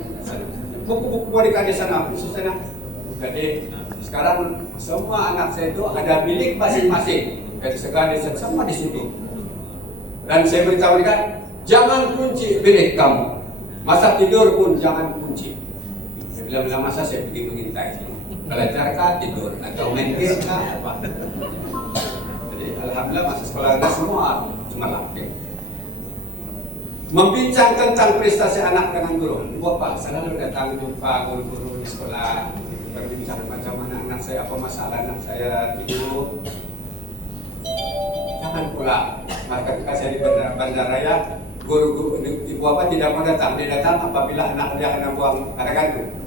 buku-buku mereka di sana, khusus sana. Jadi sekarang semua anak saya itu ada bilik masing-masing, jadi segala semua di situ. Dan saya beritahu mereka, jangan kunci bilik kamu, masa tidur pun jangan kunci. Saya bilang masa saya pergi mengintai, belajar kah tidur atau main game kah apa? Alhamdulillah masa sekolah ada semua cuma laki. Membincang tentang prestasi anak dengan guru. Bapak selalu datang jumpa guru-guru di sekolah, berbincang macam mana anak saya, apa masalah anak saya tidur. Jangan pula ketika saya di bandara raya, guru ibu bapak tidak mau datang. Dia datang apabila anak dia kena buang ada gantung.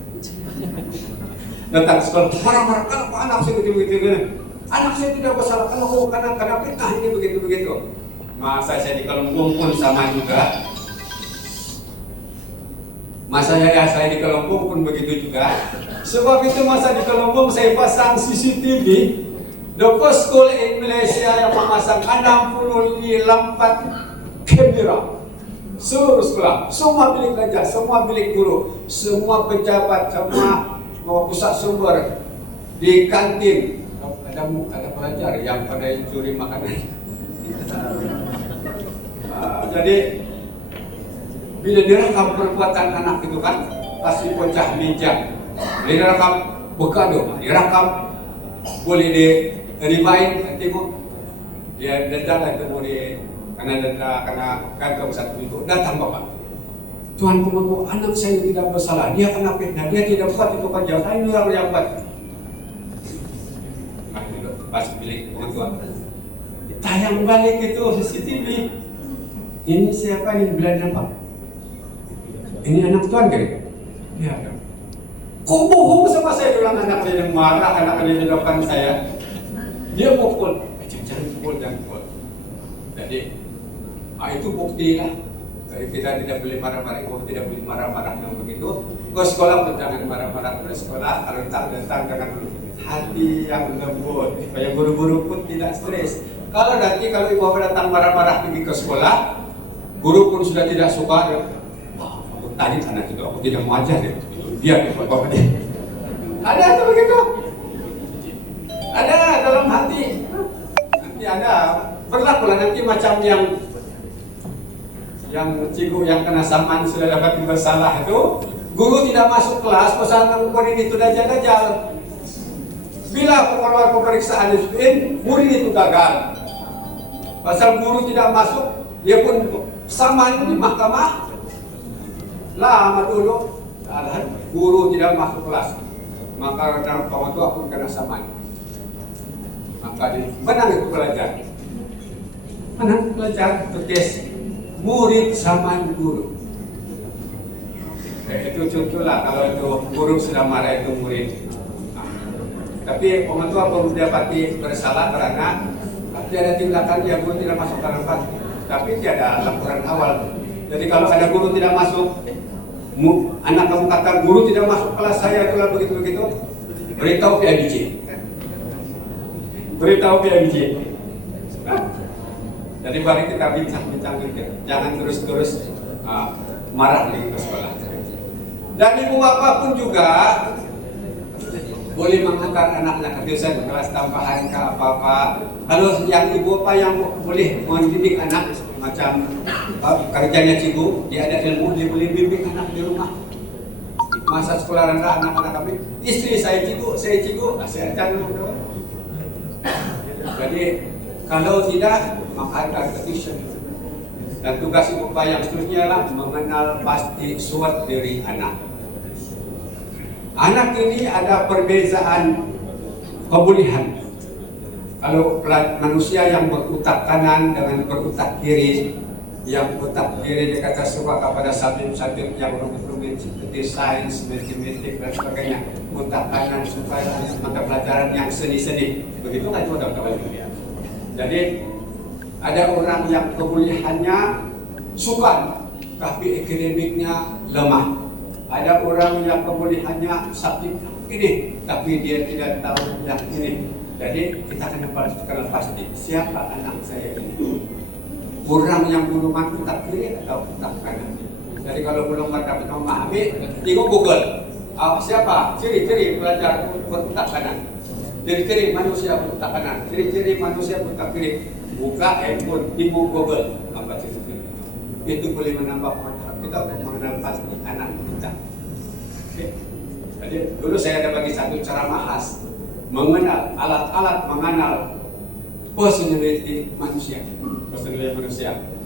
Datang sekolah marah-marah, kenapa anak saya begitu-begitu. Anak saya tidak bersalah karena fitnah ini begitu-begitu. Masa saya di Kelungkung pun sama juga. Masa saya di Kelungkung pun begitu juga. Sebab itu masa di Kelungkung saya pasang CCTV. The first school in Malaysia yang memasang 64 kamera. Seluruh sekolah, semua bilik belajar, semua bilik guru, semua pejabat, semua pusat sumber di kantin. Ada pelajar yang pada curi makanan. Jadi bila direkam perbuatan anak itu kan pasti pecah meja, direkam bekado, direkam boleh di rewind nanti mau dia denda itu boleh karena kantong satu itu datang bapak. Tuhan pengaku anak saya tidak bersalah, dia kena fitnah, dia tidak buat itu kerja, saya orang yang buat. Pas bilik pengetua tayang balik itu CCTV. Ini siapa ini bilang apa? Ini anak tuan kan? Ya. Kok bohong sama saya, bilang anak saya yang marah, anak saya di depan saya. Dia pukul, jangan pukul. Jadi, itu bukti lah. Jadi kita tidak boleh marah-marah, tidak boleh marah-marah yang begitu. Ke sekolah pun jangan marah-marah ke sekolah. Kalau datang dengan hati yang lembut, supaya guru-guru pun tidak stres. Kalau ibu bapak datang marah-marah pergi ke sekolah, guru pun sudah tidak suka. Tadi anak itu aku tidak mau ajar deh. Biar bapak dia. Ada tuh begitu. Ada dalam hati. Nanti ada berlaku lah nanti macam yang cikgu yang kena saman sudah dapat bersalah itu, guru tidak masuk kelas, pesan murid itu dajal-dajal. Bila pengeluar pemeriksaan disiplin, murid itu gagal. Pasal guru tidak masuk, dia pun saman di mahkamah. Lama dulu, guru tidak masuk kelas, maka dalam kawan itu pun kena saman. Maka menang itu pelajar. Menang pelajar terkes murid saman guru. Itu contohlah kalau itu guru sudah marah itu murid. Tapi orang tua pun dapati bersalah karena tiada tindakan yang guru tidak masuk ke tempat, tapi tiada laporan awal. Jadi kalau ada guru tidak masuk, anak kamu kata guru tidak masuk kelas saya itulah begitu-begitu, beritahu PIBJ. Beritahu PIBJ. Jadi mari kita bincang-bincang gitu. Jangan terus-terus marah di sekolah. Dan ibu bapak pun juga boleh menghantar anaknya ke tujuan kelas tambahan ke apa-apa. Kalau yang ibu bapak yang boleh mendidik anak macam kerjanya cikgu, dia ada ilmu, dia boleh bimbing anak di rumah. Masa sekolah rendah anak-anak kami, istri saya cikgu, saya ajar dulu. Jadi kalau tidak maka ada tuition. Dan tugas ibu bapak yang seterusnya adalah mengenal pasti suat diri anak. Anak ini ada perbezaan kebulihan. Kalau manusia yang berutak kanan dengan berutak kiri, yang otak kiri dikata suka kepada subjek-subjek yang rumit-rumit seperti sains, matematik dan sebagainya. Otak kanan supaya mata pelajaran yang seni-seni. Begitu nggak itu kawan-kawan? Jadi ada orang yang kebulihannya sukan, tapi akademiknya lemah. Ada orang yang pemulihannya sakit ini, tapi dia tidak tahu yang ini. Jadi kita kena pasti siapa anak saya ini. Orang yang belum mati tak kiri atau tak kanan. Jadi kalau belum dapat memahami, tengok Google. Siapa? Ciri-ciri pelajar bertak kanan. Ciri-ciri manusia bertak kanan. Ciri-ciri manusia bertak kiri. Buka handphone, ibu Google. Apa ciri-ciri? Itu boleh menambah pengetahuan kita untuk mengenal pasti anak kita. Okay. Jadi dulu saya ada bagi satu cara khas mengenal alat-alat mengenal personality manusia,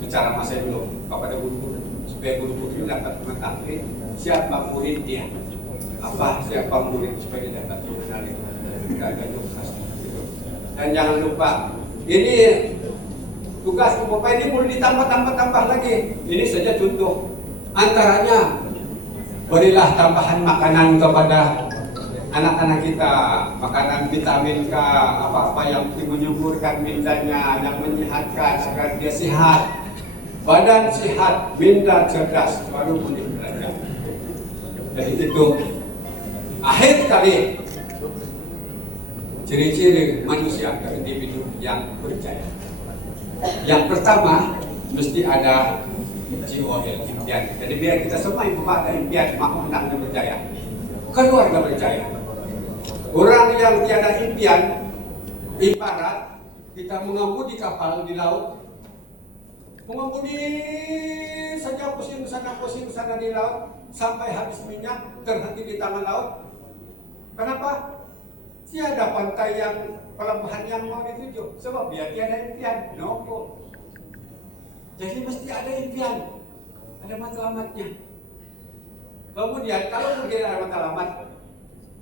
secara masa dulu kepada guru-guru supaya guru-guru dapat mengetahui siapa murid dia, siapa murid supaya dia dapat mengenali dan jangan lupa ini tugas Bapak ini boleh ditambah lagi. Ini saja contoh. Antaranya berilah tambahan makanan kepada anak-anak kita, makanan vitamin K, apa-apa yang menyuburkan mintanya, yang menyehatkan agar dia sehat, badan sehat, minda cerdas, baru boleh belajar. Jadi itu akhir kali ciri-ciri manusia atau individu yang berjaya. Yang pertama mesti ada GOL, impian. Jadi biar kita semua ibu ada impian, mau anaknya berjaya, keluarga berjaya. Orang yang tiada impian, ibarat kita mengemudi kapal di laut, mengemudi saja pusing sana di laut sampai habis minyak, terhenti di tengah laut. Kenapa? Tiada pantai yang pelabuhan yang mau dituju, sebab dia tiada impian. No. Jadi mesti ada impian, ada matlamatnya. Kemudian kalau tidak ada matlamat,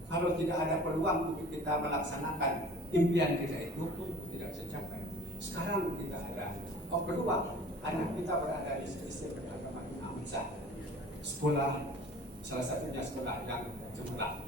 kalau tidak ada peluang untuk kita melaksanakan impian kita itu tidak tercapai. Sekarang kita ada peluang, anak kita berada di sistem beragama Amansa, sekolah, salah satunya sekolah yang cemerlang.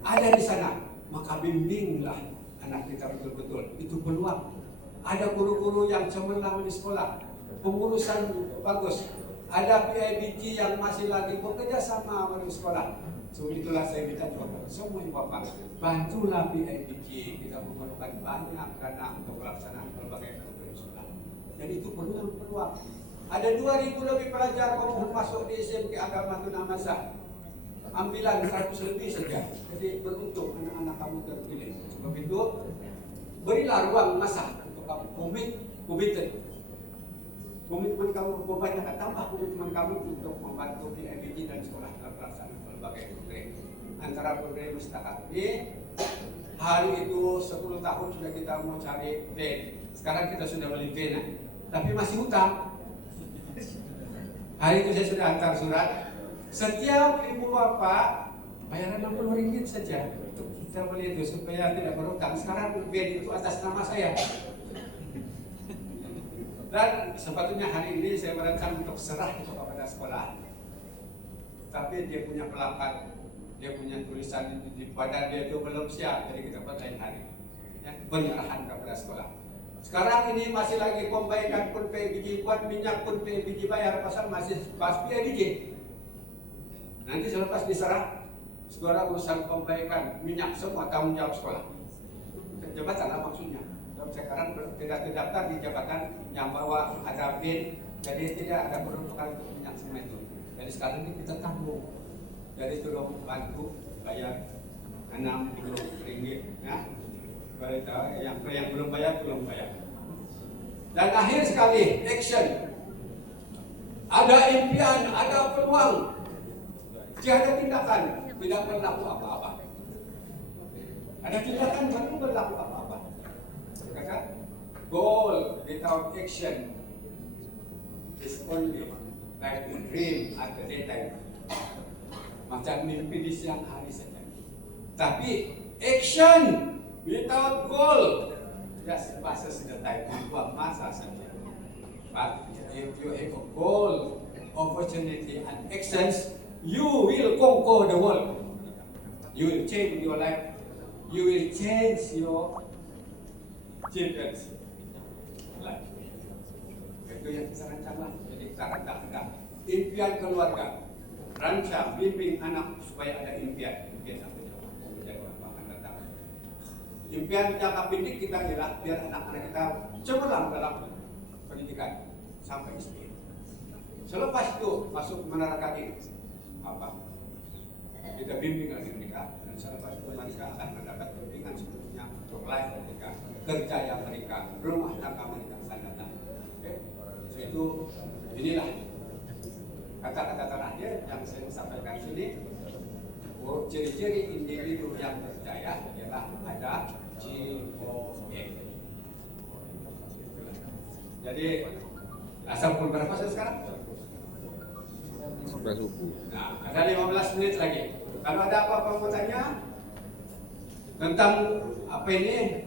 Ada di sana, maka bimbinglah anak kita betul-betul. Itu peluang. Ada guru-guru yang cemerlang di sekolah, pengurusan bagus. Ada PIBG yang masih lagi bekerja sama dengan sekolah. So itulah saya minta kepada semua ibu bapak, bantulah PIBG. Kita memerlukan banyak dana untuk pelaksanaan berbagai program sekolah. Jadi itu peluang. Ada 2.000 lebih pelajar mau masuk di SMK Agama Tunamasa. Ambilan 100 lebih saja. Jadi beruntung anak-anak kamu terpilih. Sebab itu berilah ruang masa untuk kamu komitmen kamu banyak, tambah komitmen kamu untuk membantu PIBG dan sekolah dalam pelaksanaan berbagai program. Antara program Mustaqab ini hari itu 10 tahun sudah kita mau cari van. Sekarang kita sudah beli van, tapi masih hutang. Hari itu saya sudah antar surat. Setiap ibu bapak bayar 60 ringgit saja untuk kita beli itu supaya tidak berhutang. Sekarang van itu atas nama saya. Dan sepatutnya hari ini saya merancang untuk serah kepada sekolah. Tapi dia punya pelakat, dia punya tulisan di badan dia itu belum siap, jadi kita buat lain hari. Ya, penyerahan kepada sekolah. Sekarang ini masih lagi pembaikan pun PIBG, buat minyak pun PIBG bayar, pasal masih pas PIBG. Nanti selepas diserah, sekolah urusan pembaikan minyak semua tanggung jawab sekolah. Jabatan apa maksudnya? Sekarang tidak terdaftar di jabatan yang bawa ada bin, jadi tidak ada peruntukan untuk minyak semua itu. Jadi sekarang ini kita tanggung. Jadi tolong bantu bayar 60 ringgit, ya. Yang belum bayar belum bayar. Dan akhir sekali action. Ada impian, ada peluang. Tiada tindakan, tidak berlaku apa-apa. Ada tindakan, tapi berlaku apa-apa. Goal without action is only like a dream at the daytime. Macam mimpi di siang hari saja. Tapi action without goal just passes the time. Buat masa saja. But if you have a goal, opportunity and actions, you will conquer the world. You will change your life. You will change your children's life. Itu yang kita rancanglah. Jadi kita rancang impian keluarga. rancang, bimbing anak supaya ada impian apa jauh, menjadi apa akan datang. Impian jangka pendek kita ialah biar anak-anak kita cemerlang dalam pendidikan sampai SD. Selepas itu masuk menara kaki apa? Kita bimbing lagi mereka, dan selepas itu mereka akan mendapat bimbingan seterusnya untuk lain mereka, kerja yang mereka, rumah tangga mereka akan datang. Itu inilah kata-kata terakhir yang saya sampaikan sini. Ciri-ciri individu yang percaya adalah ada GOM. Jadi asal pun berapa sekarang? Nah, ada 15 menit lagi. Kalau ada apa-apa mau tanya tentang apa ini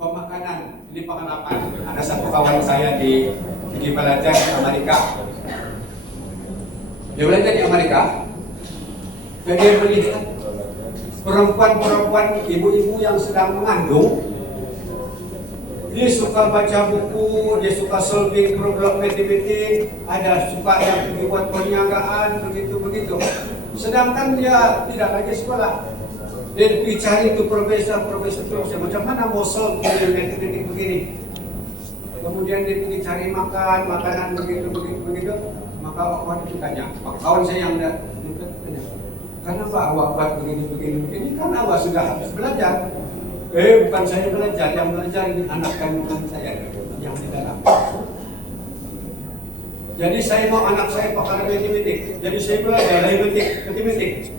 pemakanan, ini pengalaman. Ada satu kawan saya di belajar di Amerika. Dia belajar di Amerika. Dan dia melihat perempuan-perempuan, ibu-ibu yang sedang mengandung. Dia suka baca buku, dia suka solving problem matematik, ada suka yang buat perniagaan, begitu-begitu. Sedangkan dia tidak lagi sekolah. Dia pergi cari itu profesor terus, macam mana mau solve matematik begini. Kemudian dia pergi cari makanan begitu. Maka waktu itu tanya, kawan saya yang tanya, kenapa awak buat begini? Kan awak sudah habis belajar. Bukan saya belajar, yang belajar ini anak kandungan saya yang di dalam. Jadi saya mau anak saya pakar matematik, jadi saya belajar matematik.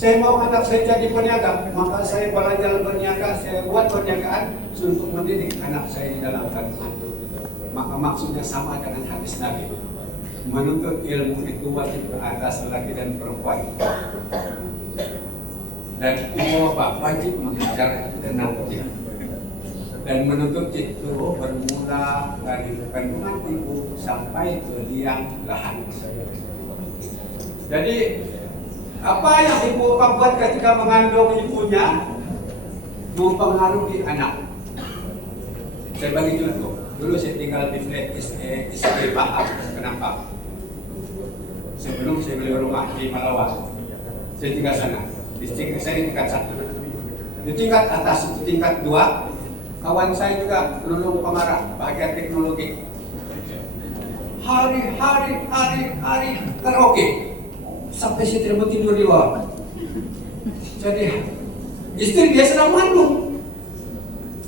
Saya mau anak saya jadi peniaga, maka saya belajar berniaga, saya buat perniagaan untuk mendidik anak saya di dalam kandungan. Maka maksudnya sama dengan hadis Nabi, menuntut ilmu itu wajib ke atas laki dan perempuan. Dan ibu bapak wajib mengajar tenangnya. Dan menuntut itu bermula dari kandungan ibu sampai ke liang lahan. Jadi apa yang ibu bapak buat ketika mengandung ibunya mempengaruhi anak. Saya bagi contoh. Dulu saya tinggal di flat istri Paham, kenapa? Sebelum saya beli rumah di Malawa, saya tinggal sana. Saya di tingkat 1. Di tingkat atas, di tingkat 2, kawan saya juga lulung pengarah bagian teknologi. Hari karaoke sampai saya tidak mau tidur di bawah. Jadi istri dia sedang mengandung.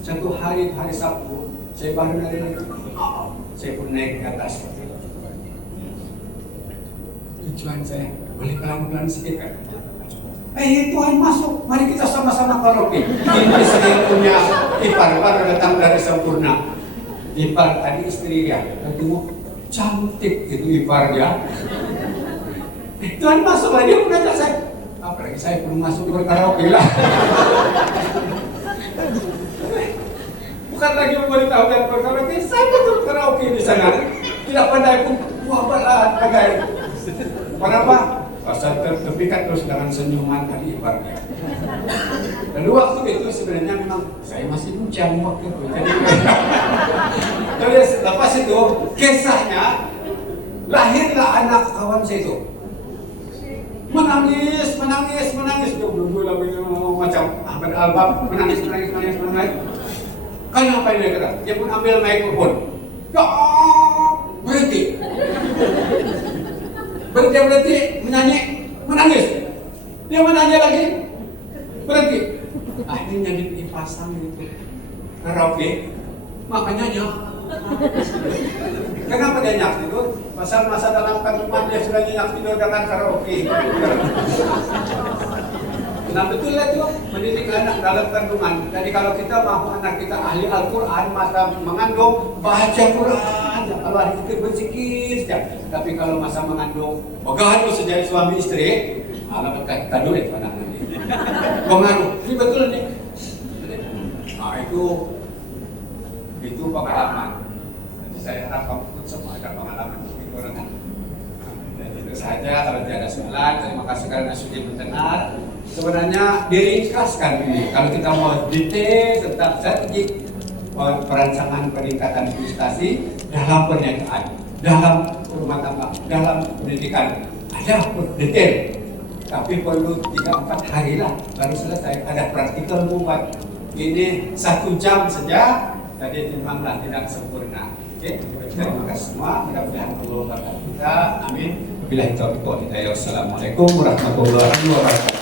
Satu hari Sabtu saya baru dari saya pun naik ke atas. Tujuan saya boleh pelan-pelan sedikit kan? Tuhan masuk, mari kita sama-sama karaoke. Ini saya punya ipar baru datang dari Sempurna. Ipar tadi istri dia, ketemu cantik itu iparnya. Tuhan masuk lagi, dia pun ajak saya. Apalagi saya belum masuk berkaraoke lah. Bukan lagi memberitahu dan berkaraoke, saya betul karaoke di sana. Tidak pandai pun, wah berat pakai. Kenapa? Pasal terpikat terus dengan senyuman adik iparnya. Lalu waktu itu sebenarnya memang saya masih bujang waktu itu. Jadi lepas itu kisahnya lahirlah anak kawan saya itu. Menangis. Dulu macam Ahmad Albab menangis. Kenapa dia kata? Dia pun ambil mikrofon. Berhenti menangis. Dia menanya lagi, berhenti. Akhirnya dipasang itu karaoke, makanya nyak. Kenapa dia nyak itu? Pasal masa dalam kandungan dia sudah nyak tidur dengan karaoke. Nah betul itu mendidik anak dalam kandungan. Jadi kalau kita mau anak kita ahli Al-Quran, masa mengandung baca Quran. Kalau hari itu berzikir saja. Tapi kalau masa mengandung, bagaimana sejadi suami istri, alamat kita dulu itu anak nanti. Pengaruh, ini betul nih. Nah itu pengalaman. Jadi saya harap kamu semua ada pengalaman seperti orang. Dan itu saja. Kalau tidak ada soalan, terima kasih karena sudah mendengar. Sebenarnya diringkaskan ini. Kalau kita mau detail tentang strategi perancangan peningkatan prestasi dalam perniagaan, dalam rumah tangga, dalam pendidikan, ada detail, tapi perlu 3-4 hari lah baru selesai. Ada praktikal buat ini 1 jam saja, jadi memanglah tidak sempurna. Oke, terima kasih semua. Mudah-mudahan Allah berkati kita. Amin. Wabillahi taufiq wal hidayah. Wassalamualaikum warahmatullahi wabarakatuh.